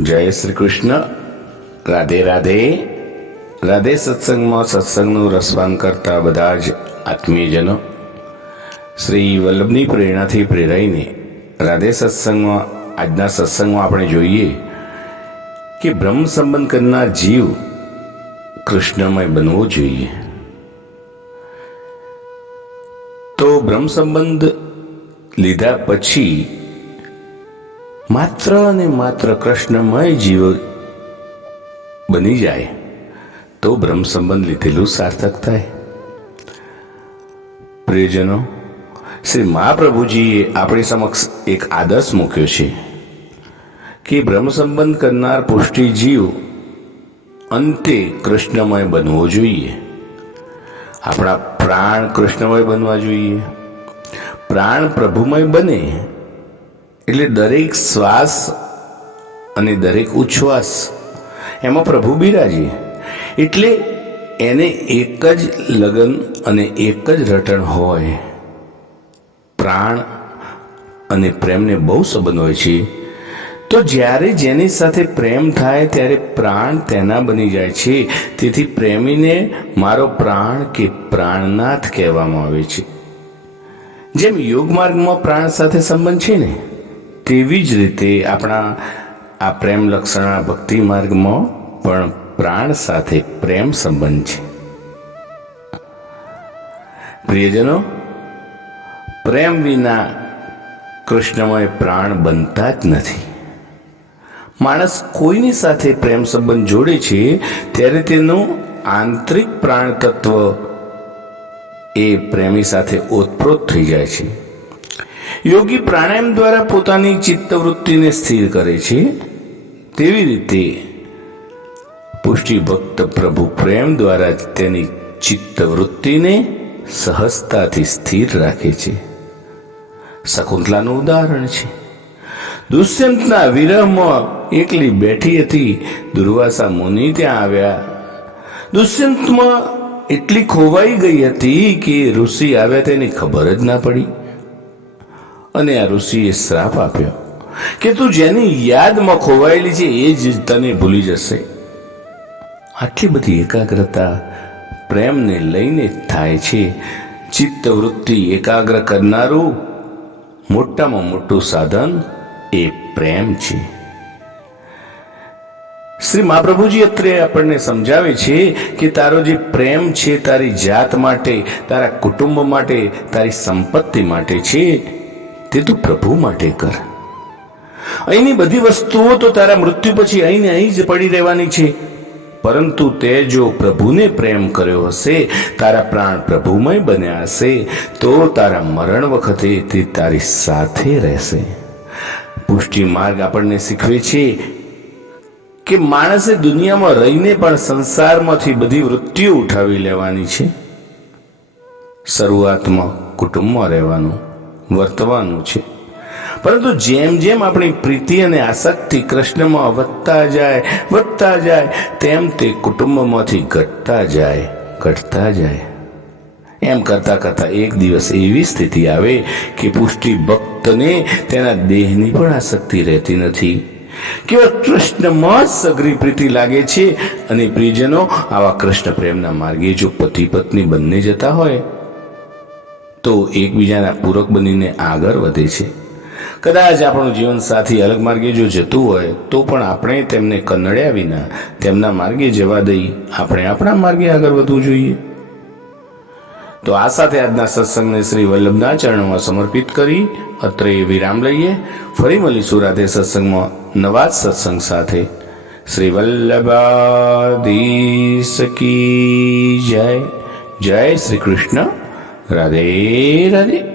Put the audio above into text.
જય શ્રી કૃષ્ણ. રાધે રાધે. રાધે સત્સંગમાં સત્સંગનું રસવાન કરતા બધા જ આત્મીયજનો શ્રી વલ્લભની પ્રેરણાથી પ્રેરાઈને રાધે સત્સંગમાં, આજના સત્સંગમાં આપણે જોઈએ કે બ્રહ્મ સંબંધ કરનાર જીવ કૃષ્ણમય બનવો જોઈએ. તો બ્રહ્મ સંબંધ લીધા પછી માત્ર અને માત્ર કૃષ્ણમય જીવ બની જાય તો બ્રહ્મ સંબંધ લીધેલું સાર્થક થાય. પ્રિયજનો, શ્રી મહાપ્રભુજીએ આપણી સમક્ષ એક આદર્શ મૂક્યો છે કે બ્રહ્મ સંબંધ કરનાર પુષ્ટિ જીવ અંતે કૃષ્ણમય બનવો જોઈએ. આપણા પ્રાણ કૃષ્ણમય બનવા જોઈએ. પ્રાણ પ્રભુમય બને એટલે દરેક શ્વાસ અને દરેક ઉચ્છ્વાસ એમાં પ્રભુ બિરાજે એટલે એને એક જ લગન અને એક જ રટણ હોય. પ્રાણ અને પ્રેમને બહુ સંબંધ હોય છે. તો જ્યારે જેની સાથે પ્રેમ થાય ત્યારે પ્રાણ તેના બની જાય છે. તેથી પ્રેમીને મારો પ્રાણ કે પ્રાણનાથ કહેવામાં આવે છે. જેમ યોગ માર્ગમાં પ્રાણ સાથે સંબંધ છે ને? તેવી જ રીતે આપણા આ પ્રેમ લક્ષણા ભક્તિ માર્ગમાં પણ પ્રાણ સાથે પ્રેમ સંબંધ છે. પ્રિયજનો, પ્રેમ વિના કૃષ્ણમય પ્રાણ બનતા જ નથી. માણસ કોઈની સાથે પ્રેમ સંબંધ જોડે છે, ત્યારે તેનું આંતરિક પ્રાણ તત્વ એ પ્રેમી સાથે ઓતપ્રોત થઈ જાય છે. યોગી પ્રાણાયામ દ્વારા પોતાની ચિત્તવૃત્તિને સ્થિર કરે છે? તેવી રીતે પુષ્ટિ ભક્ત પ્રભુ પ્રેમ દ્વારા તેની ચિત્તવૃત્તિને સહજતાથી સ્થિર રાખે છે. શકુંતલાનું ઉદાહરણ છે. દુષ્યંતના વિરહમાં એકલી બેઠી હતી, દુર્વાસા મુનિ ત્યાં આવ્યા. દુષ્યંતમાં એટલી ખોવાઈ ગઈ હતી કે ઋષિ આવ્યા તેની ખબર જ ના પડી. અને આ ઋષિએ શ્રાપ આપ્યો કે તું જેની યાદમાં ખોવાયેલી છે એ જ તને ભૂલી જશે. આટલી બધી એકાગ્રતા પ્રેમને લઈને થાય છે. ચિત્તવૃત્તિ એકાગ્ર કરનારું મોટામાં મોટું સાધન એ પ્રેમ છે. શ્રી મહાપ્રભુજી અત્રે આપણને સમજાવે છે કે તારો જે પ્રેમ છે તારી જાત માટે, તારા કુટુંબ માટે, તારી સંપત્તિ માટે છે તે તું પ્રભુ માટે કર. અહીંની બધી વસ્તુઓ તો તારા મૃત્યુ પછી અહીં અહીં જ પડી રહેવાની છે. પરંતુ તે જો પ્રભુને પ્રેમ કર્યો હશે, તારા પ્રાણ પ્રભુમય બન્યા હશે, તો તારા મરણ વખતે તે તારી સાથે રહેશે. પુષ્ટિ માર્ગ આપણને શીખવે છે કે માણસે દુનિયામાં રહીને પણ સંસારમાંથી બધી વૃત્તિઓ ઉઠાવી લેવાની છે. શરૂઆતમાં કુટુંબમાં રહેવાનું વર્તવાનું છે. પરંતુ જેમ જેમ આપણી પ્રીતિ અને આસક્તિ કૃષ્ણમાં વધતા જાય વધતા જાય, તેમ તે કુટુંબમાંથી ઘટતા જાય ઘટતા જાય. એમ કરતા કરતા એક દિવસ એવી સ્થિતિ આવે કે પુષ્ટિ ભક્તને તેના દેહની પણ આસક્તિ રહેતી નથી. કેવળ કૃષ્ણમાં જ સઘરી પ્રીતિ લાગે છે અને પ્રિયજનો આવા કૃષ્ણ પ્રેમના માર્ગે જો પતિ પત્ની બંને જતા હોય તો એકબીજાના પૂરક બનીને આગળ વધે છે. કદાચ આપણું જીવન સાથી અલગ માર્ગે જો જતું હોય, તો પણ આપણે તેમને કનડ્યા વિના તેમના માર્ગે જવા દઈ આપણે આપણા માર્ગે આગળ વધવું જોઈએ. તો આ સાથે આજના સત્સંગને શ્રી વલ્લભના ચરણોમાં સમર્પિત કરી અત્રે વિરામ લઈએ. ફરી મળીશું રાધે સત્સંગમાં નવા જ સત્સંગ સાથે. શ્રી વલ્લભાધીશ કી જય. જય શ્રી કૃષ્ણ. રાધે રાધે